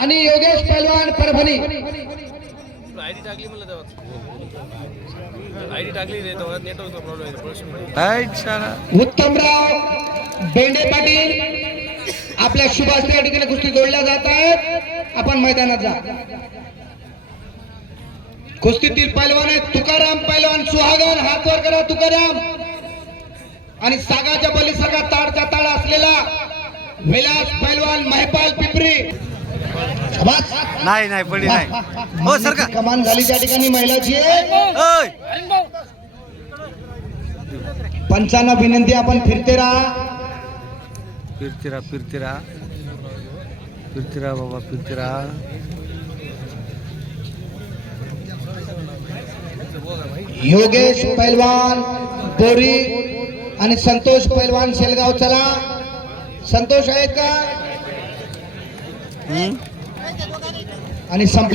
आणि योगेश पहलवान परभणी आयडी टाकली म्हणलं तेव्हा आयडी टाकली रे तेव्हा नेटवर्कचा प्रॉब्लेम उत्तमराव बेंडे पाटील आपल्या शुभास्ते या ठिकाणी कुस्ती जोडल्या जात आहेत. आपण मैदानात जा. कुस्तीतील पैलवान आहेत तुकाराम पैलवान सुहागन. हात वर करा तुकाराम. आणि सागाच्या बलीसारखा ताडचा ताड असलेला विलास पैलवान महिपाल पिंपरी. नाही नाही पडी नाही हो सर का कमान झाली त्या ठिकाणी महिलाची. पंचांना विनंती आपण फिरते राहा फिरते राहा फिरते राहा फिरते राहा बाबा फिरते राहा. योगेश पैलवान बोरी आणि संतोष पैलवान शेलगाव. चला संतोष आहेत का आणि संपले.